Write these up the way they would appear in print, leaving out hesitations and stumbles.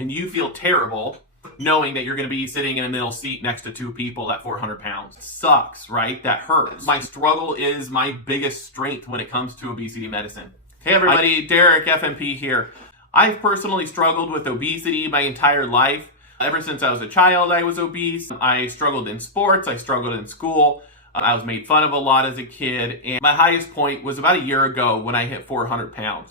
and you feel terrible knowing that you're going to be sitting in a middle seat next to two people at 400 pounds. Sucks, right? That hurts. My struggle is my biggest strength when it comes to obesity medicine. Hey everybody, Derek, FMP here. I've personally struggled with obesity my entire life. Ever since I was a child, I was obese. I struggled in sports. I struggled in school. I was made fun of a lot as a kid. And my highest point was about a year ago when I hit 400 pounds.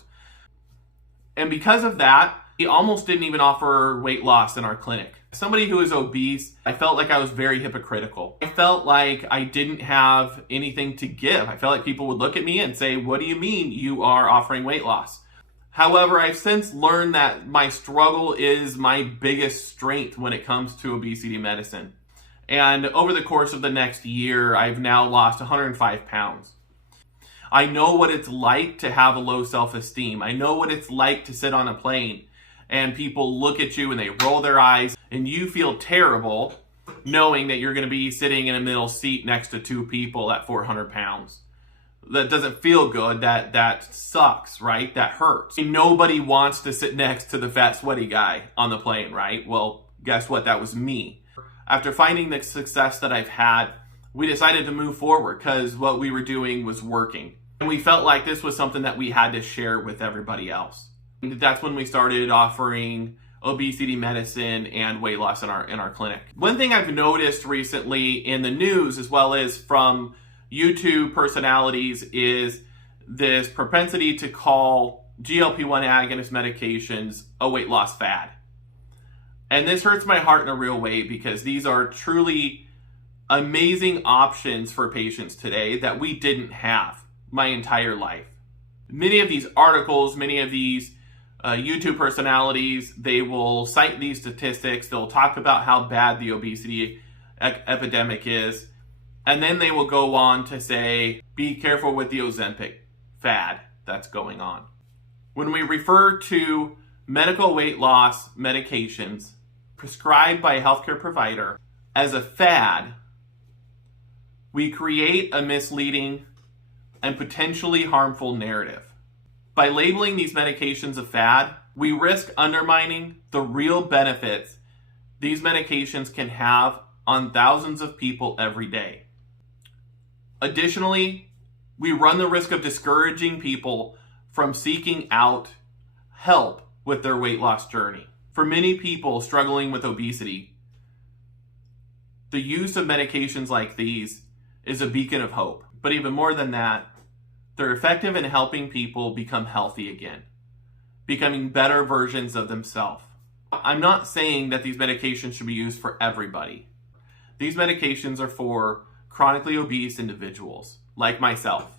And because of that, we almost didn't even offer weight loss in our clinic. Somebody who is obese, I felt like I was very hypocritical. I felt like I didn't have anything to give. I felt like people would look at me and say, "What do you mean you are offering weight loss?" However, I've since learned that my struggle is my biggest strength when it comes to obesity medicine. And over the course of the next year, I've now lost 105 pounds. I know what it's like to have a low self-esteem. I know what it's like to sit on a plane and people look at you and they roll their eyes and you feel terrible knowing that you're going to be sitting in a middle seat next to two people at 400 pounds. That doesn't feel good. That sucks, right? That hurts. Nobody wants to sit next to the fat, sweaty guy on the plane, right? Well, guess what? That was me. After finding the success that I've had, we decided to move forward because what we were doing was working. And we felt like this was something that we had to share with everybody else. That's when we started offering obesity medicine and weight loss in our clinic. One thing I've noticed recently in the news, as well as from YouTube personalities, is this propensity to call GLP-1 agonist medications a weight loss fad. And this hurts my heart in a real way because these are truly amazing options for patients today that we didn't have my entire life. Many of these articles, many of these YouTube personalities, they will cite these statistics. They'll talk about how bad the obesity epidemic is. And then they will go on to say, be careful with the Ozempic fad that's going on. When we refer to medical weight loss medications prescribed by a healthcare provider as a fad, we create a misleading and potentially harmful narrative. By labeling these medications a fad, we risk undermining the real benefits these medications can have on thousands of people every day. Additionally, we run the risk of discouraging people from seeking out help with their weight loss journey. For many people struggling with obesity, the use of medications like these is a beacon of hope. But even more than that, they're effective in helping people become healthy again, becoming better versions of themselves. I'm not saying that these medications should be used for everybody. These medications are for chronically obese individuals like myself.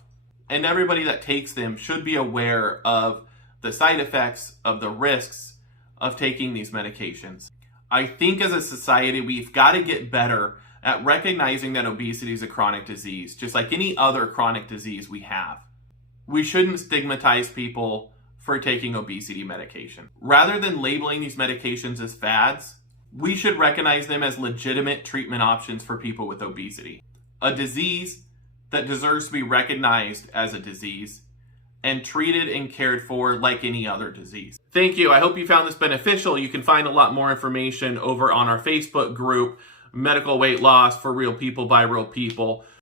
And everybody that takes them should be aware of the side effects, of the risks of taking these medications. I think as a society, we've got to get better at recognizing that obesity is a chronic disease, just like any other chronic disease we have. We shouldn't stigmatize people for taking obesity medication. Rather than labeling these medications as fads, we should recognize them as legitimate treatment options for people with obesity. A disease that deserves to be recognized as a disease and treated and cared for like any other disease. Thank you. I hope you found this beneficial. You can find a lot more information over on our Facebook group, Medical Weight Loss for Real People by Real People.